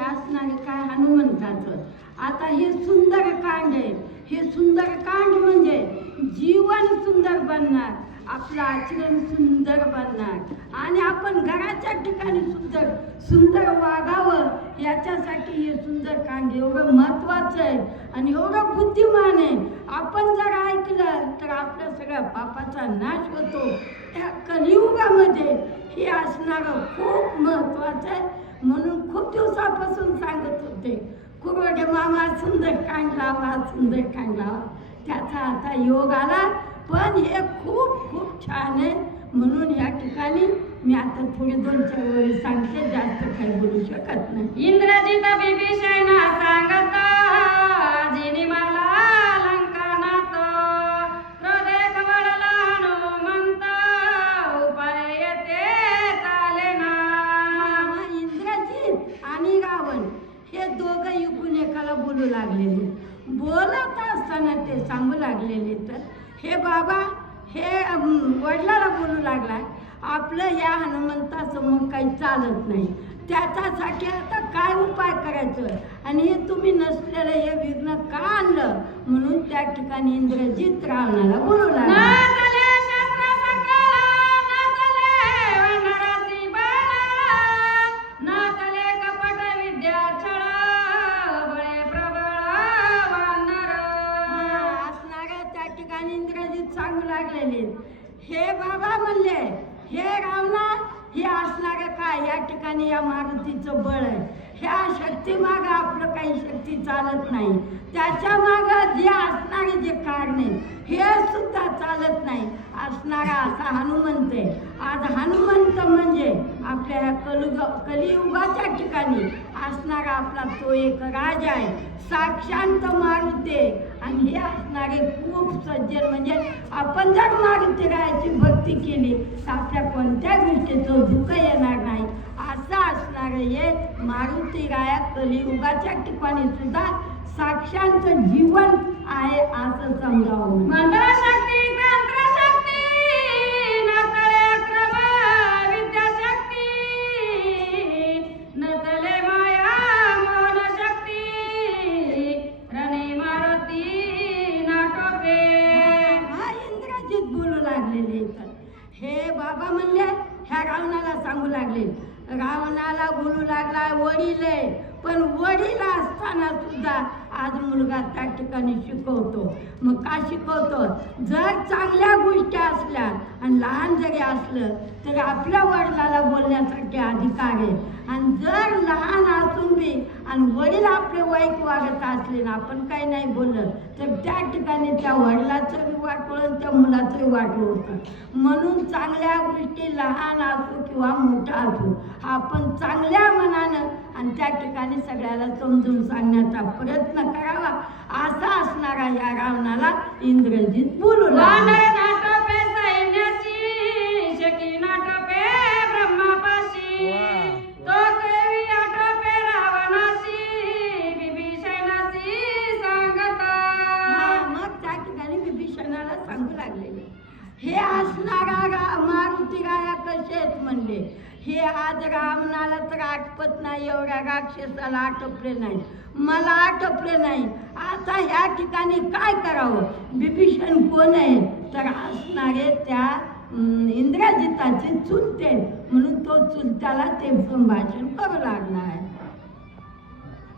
असणारे काय हनुमंताचं. आता हे सुंदरकांड आहे. हे सुंदरकांड म्हणजे जीवन सुंदर बनणार, आपलं आचरण सुंदर बनणार आणि आपण घराच्या ठिकाणी सुंदर वागावं याच्यासाठी हे सुंदरकांड एवढं महत्त्वाचं आहे आणि एवढं बुद्धिमान आहे. आपण जर ऐकलं तर आपल्या सगळ्या पापाचा नाश होतो. त्या कलियुगामध्ये हे असणारं खूप महत्त्वाचं आहे. म्हणून खूप दिवसापासून सांगत होते कुरवडे मामा सुंदरकांड लावा, सुंदरकांड लावा. त्याचा आता योग आला. पण हे खूप खूप छान आहे. म्हणून या ठिकाणी मी आता थोडे 2-4 वेळी सांगते, जास्त काही बोलू शकत नाही. इंद्रजित बिभीषण सांगत जिनी मला लंकानात क्रोधे खवळला हनुमंत उपाय येते चालेना. इंद्रजित आणि रावण हे दोघं इकून एकाला बोलू लागलेले. बोलत असताना ते सांगू लागलेले तर हे बाबा हे वडिलाला बोलू लागलाय, आपलं या हनुमंतासमोर काही चालत नाही. त्याच्यासाठी आता काय उपाय करायचं आणि हे तुम्ही नसलेलं हे विघ्न का आणलं. म्हणून त्या ठिकाणी इंद्रजित रावणाला बोलू लागला. सांगू लागलेले हे बाबा म्हणले, हे रावणा हे असणारं काय या ठिकाणी या मारुतीचं बळ आहे. ह्या शक्ती मागं आपलं काही शक्ती चालत नाही. त्याच्या मागं जे असणारे जे कारणे हे सुद्धा चालत नाही. असणारा असा हनुमंत आहे. आज हनुमंत म्हणजे आपल्या ह्या कलियुगाच्या ठिकाणी असणारा आपला तो एक राजा आहे, साक्षांत मारुती आहे. आणि हे असणारे खूप सज्जन म्हणजे आपण जर मारुती रायाची भक्ती केली तर आपल्या कोणत्या गोष्टीचं दुःख येणार नाही. असं असणारं हे मारुती राया कलियुगाच्या ठिकाणी सुद्धा साक्षांत जीवन आहे असं समजावं. मंत्रशक्ती तंत्रशक्ती नकळे क्रम विद्याशक्ती नकले माया मोहनशक्ती रणे मारुती नाटोपे. हा इंद्रजित बोलू लागलेले. हे बाबा म्हणले ह्या रावणाला सांगू लागले. रावणाला बोलू लागला वडील आहे, पण वडील असताना सुद्धा आज मुलगा त्या ठिकाणी शिकवतो. मग का शिकवतो. जर चांगल्या गोष्टी असल्या आणि लहान जरी असलं तर आपल्या वडिलाला बोलण्यासाठी अधिकार आहे. आणि जर लहान असून बी आणि वडील आपले वाईट वागत असले ना आपण काही नाही बोललं तर त्या ठिकाणी त्या वडिलाचं बी वाटवलं त्या मुलाचंही वाटलं होतं. म्हणून चांगल्या गोष्टी लहान असो किंवा मोठा असो आपण चांगल्या मनानं आणि त्या ठिकाणी सगळ्याला समजून सांगण्याचा प्रयत्न करावा. असा असणारा या रावणाला इंद्रजित बोलू लागला. हे असणारा मारुती राया कसे आहेत म्हणले. हे आज रावणाला तर आठपत नाही, एवढ्या राक्षसाला आटपले नाही, मला आटपले नाही. आता ह्या ठिकाणी काय करावं. बिभीषण कोण आहे तर असणारे त्या इंद्रजिताचे चुलते म्हणून तो चुलत्याला ते संभाषण करू लागला आहे.